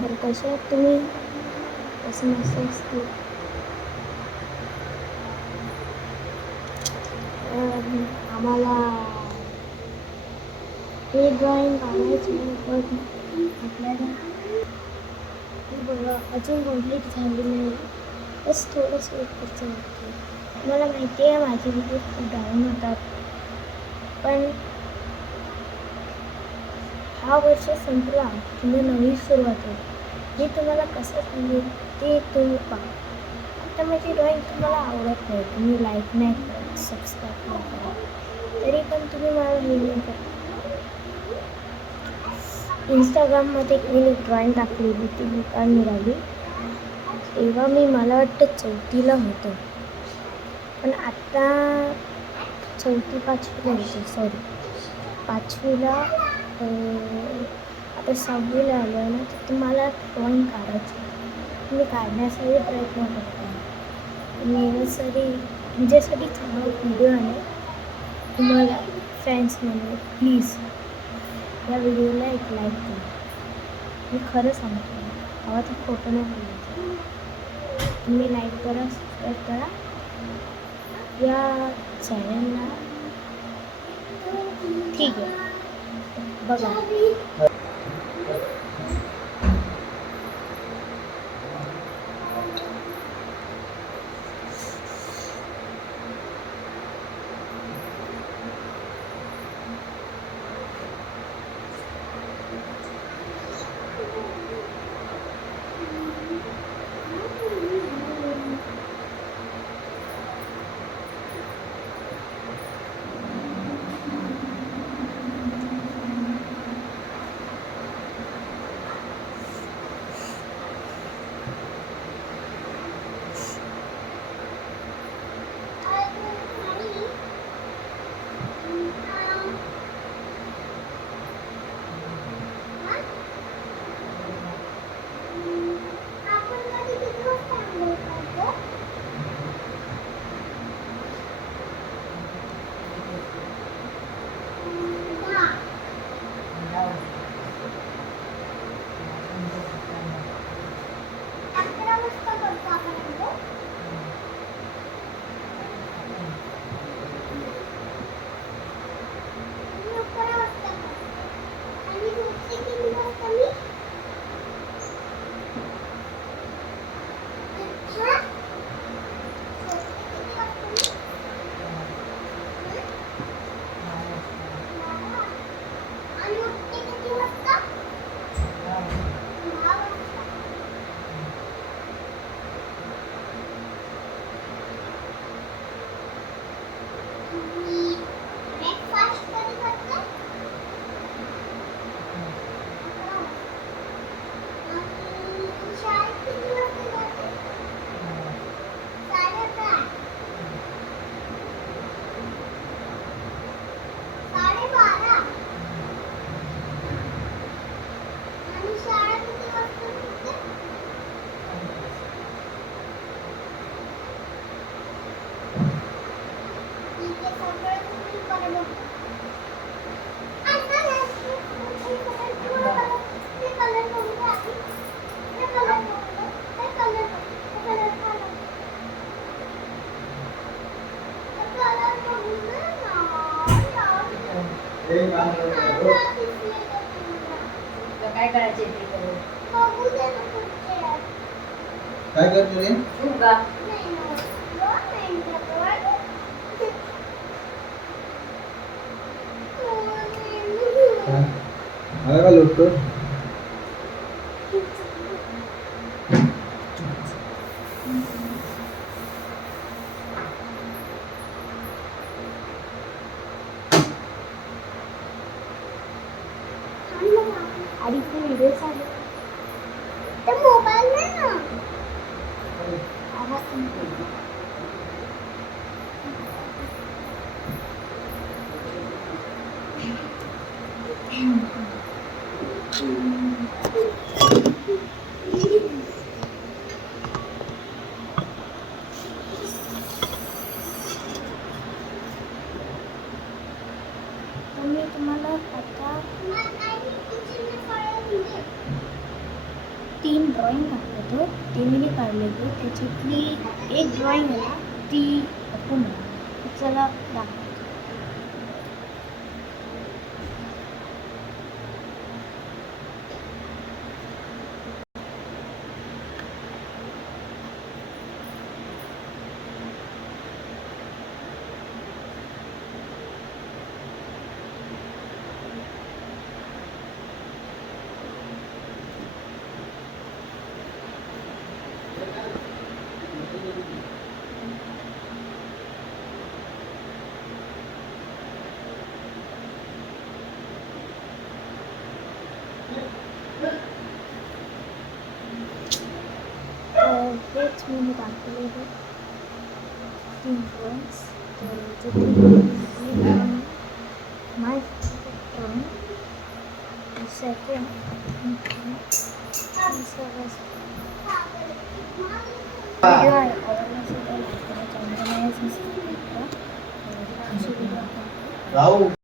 तर कसे आहात तुम्ही? कसं मस्त असते. आम्हाला हे ड्रॉइंग काढायची पण आपल्याला हे बघा अजून कम्प्लीट झाली नाही. बस थोडंसं वेट करायचं वाटतं. मला माहिती आहे माझे व्हिडिओ खूप डाऊन होतात, पण हा वर्ष संपला किंवा नवी सुरुवात होईल. मी तुम्हाला कसं सांगेल ते तुम्ही पहा. आता माझी ड्रॉइंग तुम्हाला आवडत नाही, तुम्ही लाईक नाही करत, सबस्क्राईब नाही करत, तरी पण तुम्ही मला हे नाही करत. इंस्टाग्राममध्ये मी ड्रॉइंग टाकलेली ती बेकार निघाली. तेव्हा मला वाटतं 4थीला होतं, पण आता 4वी-5वीला होते. सॉरी 5वीला आता 6वीला आलो आहे ना, तर तुम्हाला ड्रॉइंग काढायची. तुम्ही काढण्याचाही प्रयत्न करता. तुमच्यासाठी चांगला व्हिडिओ आहे. तुम्हाला फॅन्स म्हणून प्लीज या व्हिडिओला एक लाईक करा. मी खरं सांगतो, हवा तर खोटं नाही बोलायचं. तुम्ही लाईक करा, सबस्क्राईब करा या चॅनलला. ठीक आहे, बघा. काय करायचे ते करू. काय करतो रे? फुगा. मला का लुटतो? आणि ते व्हिडिओ चालू तर मोबाईल नाही ना आवाज तर मी तुम्हाला आता 3 ड्रॉइंग दाखवतो. ते मी काढलेली. त्याच्यातली एक ड्रॉइंग आहे ना ती आपण चला दाखवतो. हेच मी दाखवलेले 3 ड्रॉइंग्स. तर याच्यातली माय ड्रॉइंग सेकंड व्हिडिओ आहे आवडला असेल तर लाईक करा, चॅनलला सबस्क्राईब करा. अशी व्हिडिओ आपण राहू